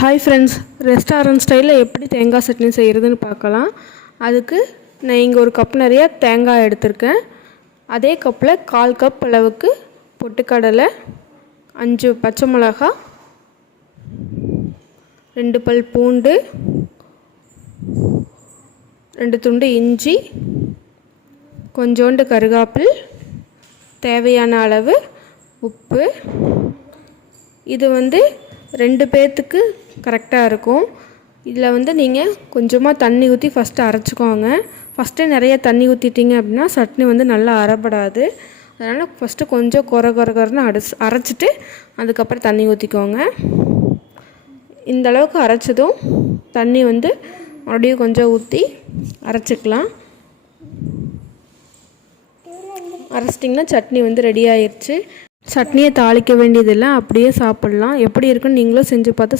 Hi friends, restaurant ஸ்டைலில் எப்படி தேங்காய் சட்னி செய்கிறதுன்னு பார்க்கலாம். அதுக்கு நான் இங்கே ஒரு கப் நிறைய தேங்காய் எடுத்திருக்கேன். அதே கப்பில் 1/4 கப் அளவுக்கு பொட்டுக்கடலை, 5 பச்சை மிளகா, 2 பல் பூண்டு, 2 துண்டு இஞ்சி, கொஞ்சோண்டு கருகாப்பில், தேவையான அளவு உப்பு. இது 2 பேர்த்துக்கு கரெக்டாக இருக்கும். இதில் நீங்கள் கொஞ்சமாக தண்ணி ஊற்றி ஃபஸ்ட்டு அரைச்சிக்கோங்க. ஃபஸ்ட்டு நிறைய தண்ணி ஊற்றிட்டிங்க அப்படின்னா சட்னி நல்லா அரைப்படாது. அதனால் ஃபஸ்ட்டு கொஞ்சம் கொரன்னு அரைச்சிட்டு அதுக்கப்புறம் தண்ணி ஊற்றிக்கோங்க. இந்த அளவுக்கு அரைச்சதும் தண்ணி மறுபடியும் கொஞ்சம் ஊற்றி அரைச்சிக்கலாம். அரைச்சிட்டிங்கன்னா சட்னி ரெடி ஆயிடுச்சு. சட்னியை தாளிக்க வேண்டியதில்லை, அப்படியே சாப்பிட்லாம். எப்படி இருக்குன்னு நீங்களும் செஞ்சு பார்த்து